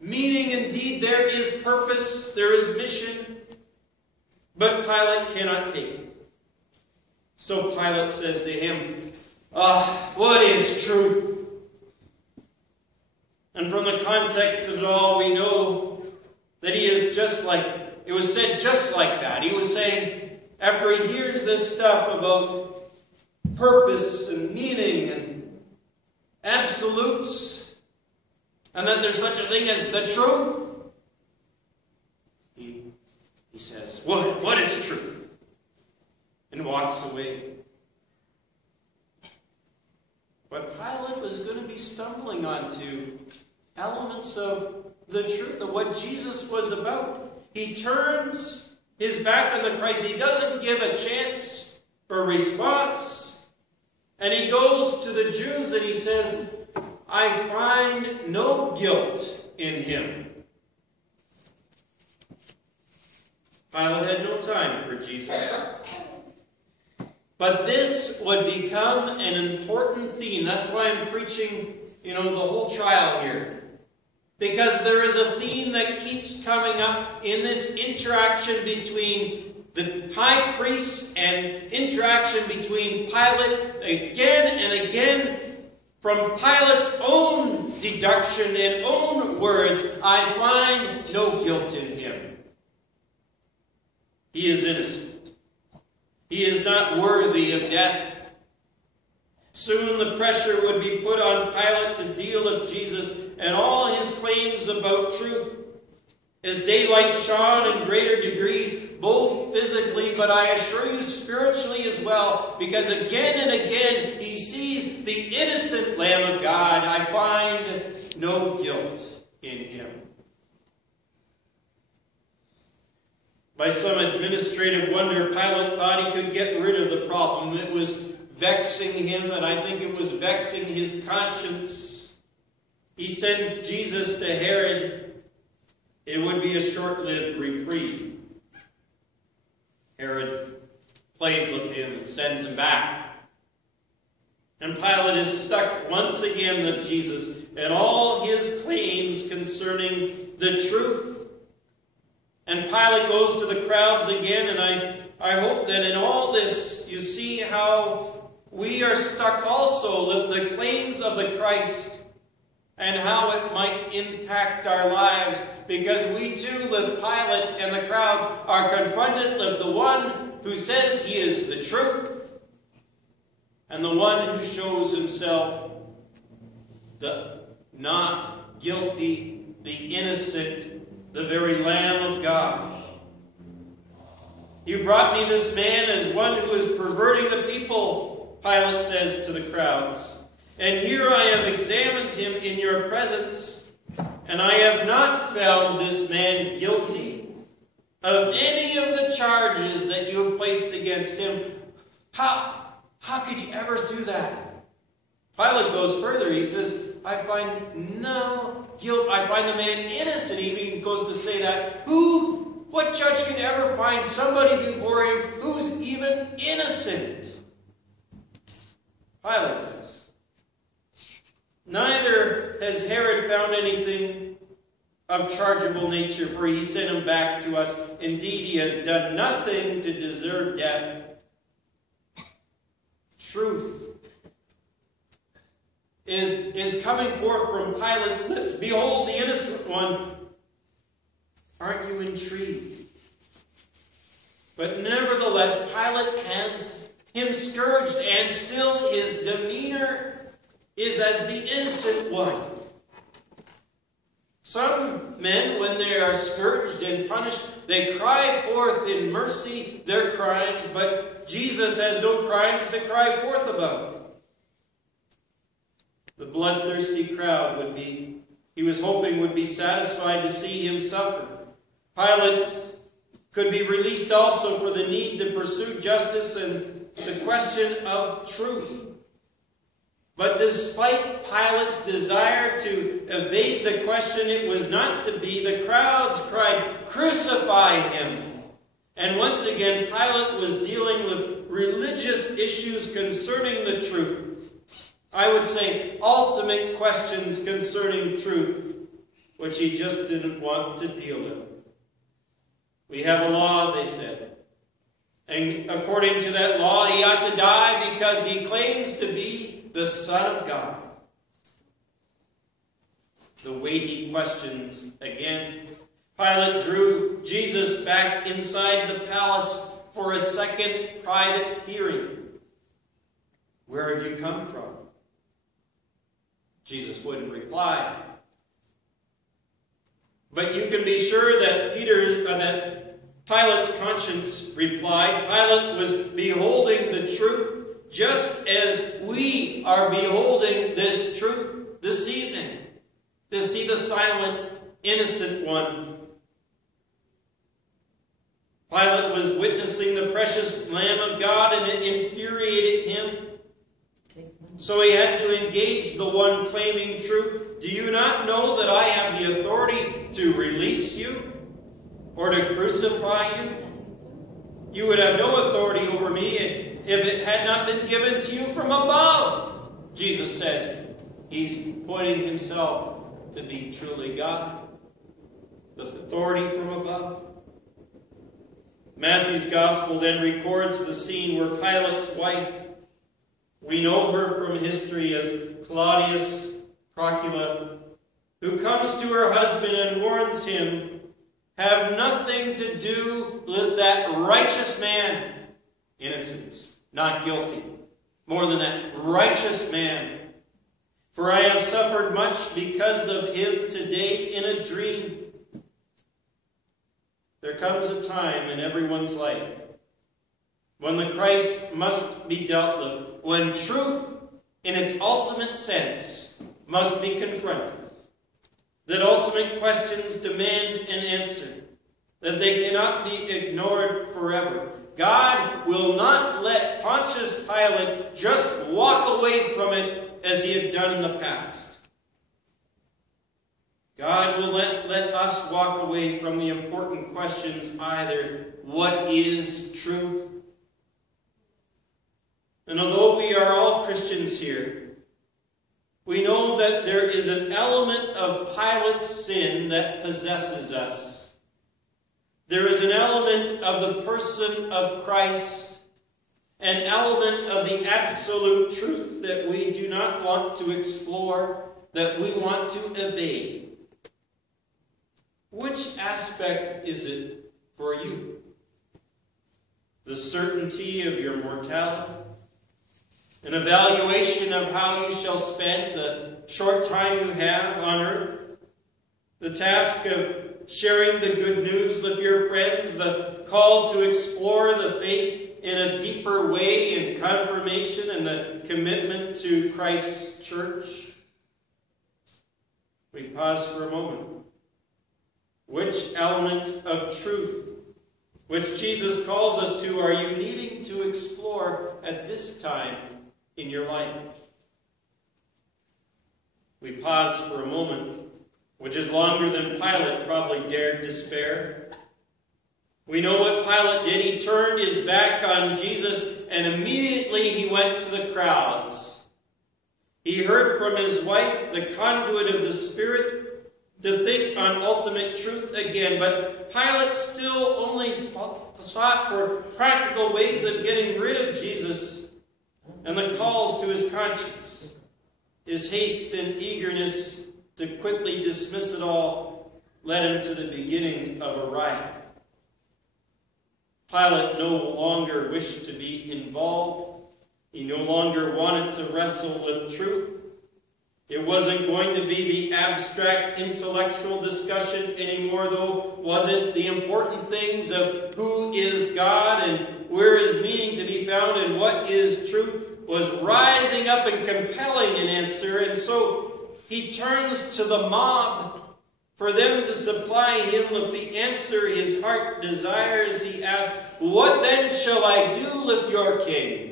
meaning indeed there is purpose, there is mission, but Pilate cannot take it. So Pilate says to him, what is truth? And from the context of it all, we know that he is just like, it was said just like that. He was saying, after he hears this stuff about purpose and meaning and absolutes, and that there's such a thing as the truth, he says, what is truth? And walks away. But Pilate was going to be stumbling onto elements of the truth of what Jesus was about. He turns his back on the Christ. He doesn't give a chance for a response. And he goes to the Jews and he says, I find no guilt in him. Pilate had no time for Jesus. But this would become an important theme. That's why I'm preaching, the whole trial here. Because there is a theme that keeps coming up in this interaction between the high priest and interaction between Pilate again and again. From Pilate's own deduction and own words, I find no guilt in him. He is innocent. He is not worthy of death. Soon the pressure would be put on Pilate to deal with Jesus and all his claims about truth. As daylight shone in greater degrees, both physically, but I assure you spiritually as well, because again and again he sees the innocent Lamb of God. I find no guilt in him. By some administrative wonder, Pilate thought he could get rid of the problem. It was vexing him, and I think it was vexing his conscience. He sends Jesus to Herod. It would be a short-lived reprieve. Herod plays with him and sends him back. And Pilate is stuck once again with Jesus and all his claims concerning the truth. And Pilate goes to the crowds again, and I hope that in all this you see how we are stuck also with the claims of the Christ and how it might impact our lives, because we too, with Pilate and the crowds, are confronted with the one who says he is the truth and the one who shows himself the not guilty, the innocent, the very Lamb of God. You brought me this man as one who is perverting the people, Pilate says to the crowds. And here I have examined him in your presence, and I have not found this man guilty of any of the charges that you have placed against him. How could you ever do that? Pilate goes further. He says, I find no guilt. I find the man innocent. He even goes to say that. What judge can ever find somebody before him who's even innocent? Pilate does. Neither has Herod found anything of chargeable nature, for he sent him back to us. Indeed, he has done nothing to deserve death. Truth is coming forth from Pilate's lips. Behold the innocent one. Aren't you intrigued? But nevertheless, Pilate has him scourged, and still his demeanor is as the innocent one. Some men, when they are scourged and punished, they cry forth in mercy their crimes, but Jesus has no crimes to cry forth about. The bloodthirsty crowd he was hoping would be satisfied to see him suffer. Pilate could be released also for the need to pursue justice and the question of truth. But despite Pilate's desire to evade the question, it was not to be. The crowds cried, "Crucify him!" And once again, Pilate was dealing with religious issues concerning the truth. I would say ultimate questions concerning truth. which he just didn't want to deal with. We have a law, they said. And according to that law, he ought to die because he claims to be the Son of God. The weighty questions again. Pilate drew Jesus back inside the palace for a second private hearing. Where have you come from? Jesus wouldn't reply. But you can be sure that Pilate's conscience replied. Pilate was beholding the truth just as we are beholding this truth this evening. To see the silent, innocent one. Pilate was witnessing the precious Lamb of God, and it infuriated him. So he had to engage the one claiming truth. Do you not know that I have the authority to release you or to crucify you? You would have no authority over me if it had not been given to you from above. Jesus says he's pointing himself to be truly God, the authority from above. Matthew's gospel then records the scene where Pilate's wife, we know her from history as Claudius Procula, who comes to her husband and warns him, have nothing to do with that righteous man. Innocence, not guilty. More than that, righteous man. For I have suffered much because of him today in a dream. There comes a time in everyone's life when the Christ must be dealt with, when truth in its ultimate sense must be confronted, that ultimate questions demand an answer, that they cannot be ignored forever. God will not let Pontius Pilate just walk away from it as he had done in the past. God will let us walk away from the important questions either. What is truth? And although we are all Christians here, we know that there is an element of Pilate's sin that possesses us. There is an element of the person of Christ, an element of the absolute truth that we do not want to explore, that we want to evade. Which aspect is it for you? The certainty of your mortality? An evaluation of how you shall spend the short time you have on earth? The task of sharing the good news with your friends? The call to explore the faith in a deeper way in confirmation and the commitment to Christ's church? We pause for a moment. Which element of truth, which Jesus calls us to, are you needing to explore at this time in your life? We pause for a moment, which is longer than Pilate probably dared to spare. We know what Pilate did. He turned his back on Jesus, and immediately he went to the crowds. He heard from his wife, the conduit of the Spirit, to think on ultimate truth again. But Pilate still only sought for practical ways of getting rid of Jesus, and the calls to his conscience, his haste and eagerness to quickly dismiss it all, led him to the beginning of a riot. Pilate no longer wished to be involved. He no longer wanted to wrestle with truth. It wasn't going to be the abstract intellectual discussion anymore, though, was it? The important things of who is God and where is meaning to be found and what is truth was rising up and compelling an answer. And so he turns to the mob for them to supply him with the answer his heart desires. He asks, "What then shall I do with your king?"